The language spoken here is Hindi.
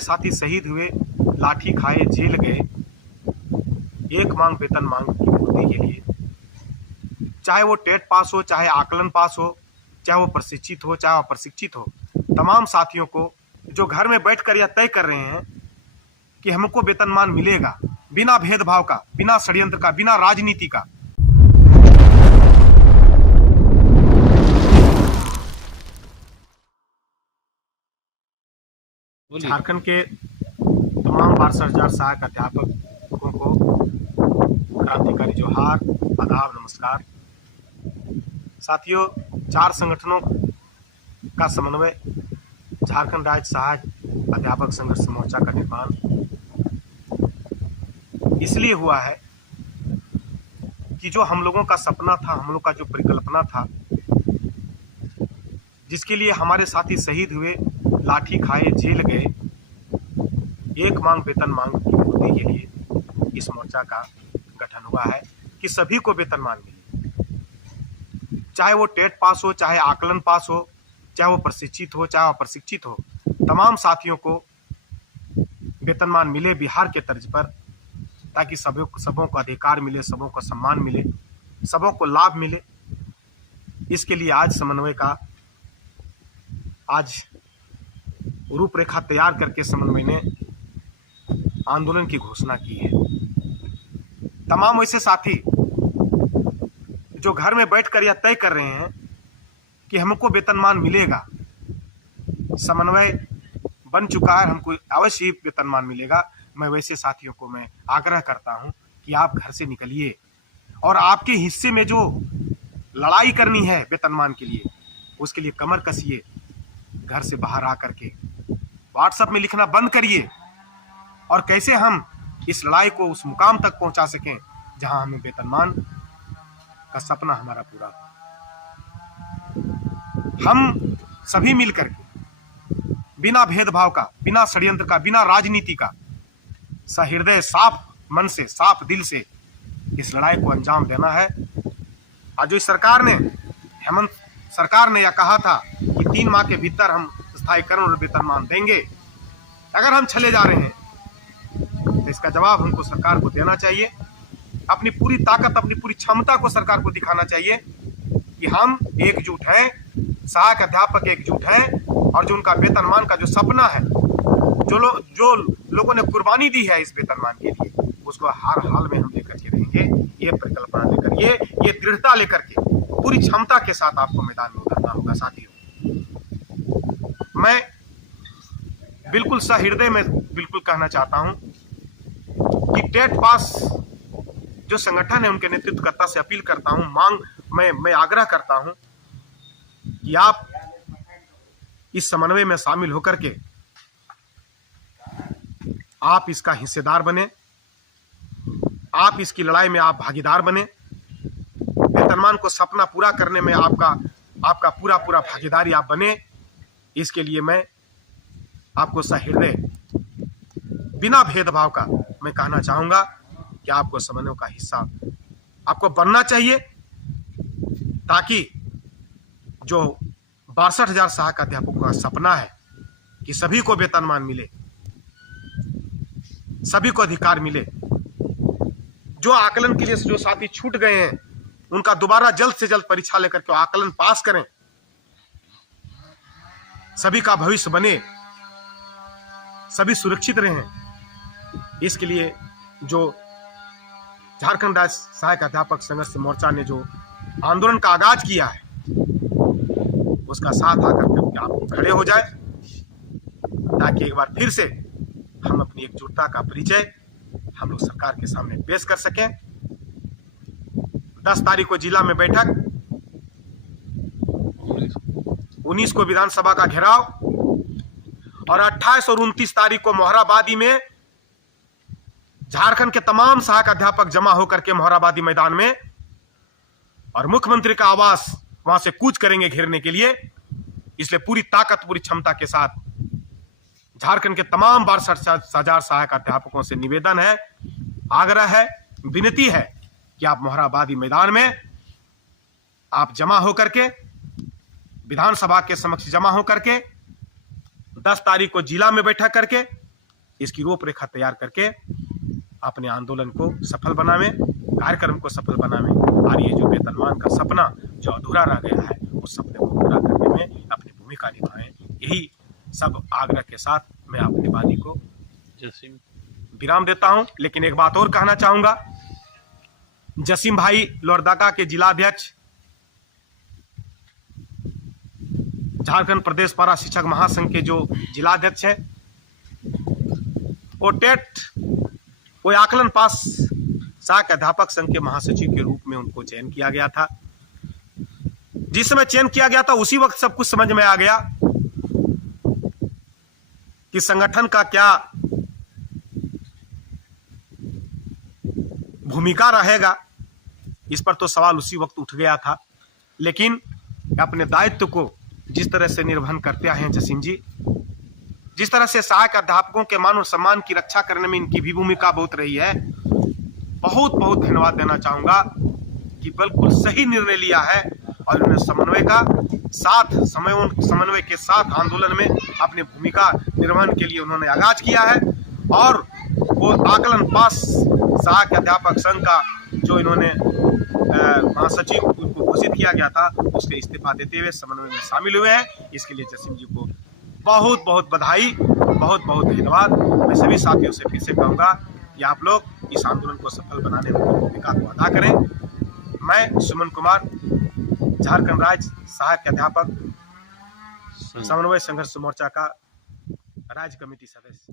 साथी शहीद हुए, लाठी खाए, जेल गए, एक मांग वेतन मांग की पूर्ति के लिए। चाहे वो टेट पास हो, चाहे आकलन पास हो, चाहे वो प्रशिक्षित हो, चाहे अप्रशिक्षित हो, तमाम साथियों को जो घर में बैठकर यह तय कर रहे हैं कि हमको वेतनमान मिलेगा, बिना भेदभाव का, बिना षड्यंत्र का, बिना राजनीति का। झारखंड के तमाम 62,000 सहायक अध्यापकों को क्रांतिकारी जोहार, आदाब, नमस्कार। साथियों, 4 संगठनों का समन्वय झारखंड राज्य सहायक अध्यापक संघर्ष मोर्चा का निर्माण इसलिए हुआ है कि जो हम लोगों का सपना था, हम लोग का जो परिकल्पना था, जिसके लिए हमारे साथी शहीद हुए, लाठी खाए, जेल गए, एक मांग वेतन मांग की पूर्ति के लिए इस मोर्चा का गठन हुआ है कि सभी को वेतनमान मिले। चाहे वो टेट पास हो, चाहे आकलन पास हो, चाहे वो प्रशिक्षित हो, चाहे अप्रशिक्षित हो, तमाम साथियों को वेतनमान मिले बिहार के तर्ज पर, ताकि सबों को अधिकार मिले, सबों को सम्मान मिले, सबों को लाभ मिले। इसके लिए आज समन्वय का रूपरेखा तैयार करके समन्वय ने आंदोलन की घोषणा की है। तमाम वैसे साथी जो घर में बैठकर यह तय कर रहे हैं कि हमको वेतनमान मिलेगा, समन्वय बन चुका है, हमको अवश्य वेतनमान मिलेगा। मैं वैसे साथियों को मैं आग्रह करता हूं कि आप घर से निकलिए और आपके हिस्से में जो लड़ाई करनी है वेतनमान के लिए, उसके लिए कमर कसिए। घर से बाहर आकर के व्हाट्सएप में लिखना बंद करिए और कैसे हम इस लड़ाई को उस मुकाम तक पहुंचा सकें जहां हमें वेतनमान का सपना हमारा पूरा हो। हम सभी मिलकर के बिना भेदभाव का, बिना षड्यंत्र का, बिना राजनीति का, सहृदय साफ मन से, साफ दिल से इस लड़ाई को अंजाम देना है। आज जो हेमंत सरकार ने यह कहा था कि 3 माह के भीतर हम स्थायीकरण और वेतनमान देंगे, अगर हम चले जा रहे हैं तो इसका जवाब हमको सरकार को देना चाहिए। अपनी पूरी ताकत, अपनी पूरी क्षमता को सरकार को दिखाना चाहिए कि हम एकजुट हैं, सहायक अध्यापक एकजुट हैं, और जो उनका वेतनमान का जो सपना है, जो लोगों ने कुर्बानी दी है इस वेतनमान के लिए, उसको हर हाल में हम लेकर के रहेंगे। ये परिकल्पना लेकर, ये दृढ़ता लेकर के पूरी क्षमता के साथ आपको मैदान में उतरना होगा। साथियों, मैं बिल्कुल सहृदय में बिल्कुल कहना चाहता हूं कि टेट पास जो संगठन है, उनके नेतृत्वकर्ता से अपील करता हूं, मैं आग्रह करता हूं कि आप इस समन्वय में शामिल होकर के आप इसका हिस्सेदार बने, आप इसकी लड़ाई में आप भागीदार बने। वेतनमान को सपना पूरा करने में आपका पूरा भागीदारी आप बने। इसके लिए मैं आपको सहृदय, बिना भेदभाव का मैं कहना चाहूंगा कि आपको समन्वय का हिस्सा आपको बनना चाहिए, ताकि जो 62,000 सहायक अध्यापकों का सपना है कि सभी को वेतनमान मिले, सभी को अधिकार मिले। जो आकलन के लिए जो साथी छूट गए हैं, उनका दोबारा जल्द से जल्द परीक्षा लेकर के आकलन पास करें, सभी का भविष्य बने, सभी सुरक्षित रहें। इसके लिए जो झारखंड राज्य सहायक अध्यापक संघर्ष मोर्चा ने जो आंदोलन का आगाज किया है, उसका साथ आकर के आप खड़े हो जाए, ताकि एक बार फिर से हम अपनी एकजुटता का परिचय हम लोग सरकार के सामने पेश कर सकें। 10 तारीख को जिला में बैठक, 19 को विधानसभा का घेराव और 28 और 29 तारीख को मोहराबादी में झारखंड के तमाम सहायक अध्यापक जमा होकर के मोहराबादी मैदान में, और मुख्यमंत्री का आवास वहां से कूच करेंगे घेरने के लिए। इसलिए पूरी ताकत, पूरी क्षमता के साथ झारखंड के तमाम 62,000 सहायक अध्यापकों से निवेदन है, आग्रह है, विनती है कि आप मोहराबादी मैदान में आप जमा होकर के, विधानसभा के समक्ष जमा होकर के 10 तारीख को जिला में बैठक करके इसकी रूपरेखा तैयार करके अपने आंदोलन को सफल बनावे, कार्यक्रम को सफल बनावे और ये जो वेतनमान का सपना जो अधूरा रह गया है उस सपने को पूरा करने में अपनी भूमिका निभाएं। यही सब आग्रह के साथ मैं अपनी वाणी को विराम देता हूं। लेकिन एक बात और कहना चाहूंगा, जसीम भाई लोहरदगा के जिलाध्यक्ष, झारखंड प्रदेश पारा शिक्षक महासंघ के जो जिलाध्यक्ष है, वो टेट वो आकलन पास सहायक अध्यापक संघ के महासचिव के रूप में उनको चयन किया गया था। जिस समय चयन किया गया था उसी वक्त सब कुछ समझ में आ गया कि संगठन का क्या भूमिका रहेगा। इस पर तो सवाल उसी वक्त उठ गया था। लेकिन अपने दायित्व को जिस तरह से निर्वहन करते आए हैं जसीम जी, जिस तरह से सहायक अध्यापकों के मान और सम्मान की रक्षा करने में इनकी भी भूमिका बहुत रही है, बहुत बहुत धन्यवाद देना चाहूंगा कि बिल्कुल सही निर्णय लिया है और उन्होंने समन्वय के साथ आंदोलन में अपनी भूमिका निर्वहन के लिए उन्होंने आगाज किया है। और वो आकलन पास सहायक अध्यापक संघ का जो इन्होंने महासचिव उनको घोषित किया गया था, उसके इस्तीफा देते हुए समन्वय में शामिल हुए हैं। इसके लिए जसीम जी को बहुत बहुत बधाई, बहुत बहुत धन्यवाद। मैं सभी साथियों से फिर से कहूँगा कि आप लोग इस आंदोलन को सफल बनाने में भूमिका को अदा करें। मैं सुमन कुमार, झारखंड राज्य सहायक अध्यापक समन्वय संघर्ष मोर्चा का राज्य कमेटी सदस्य।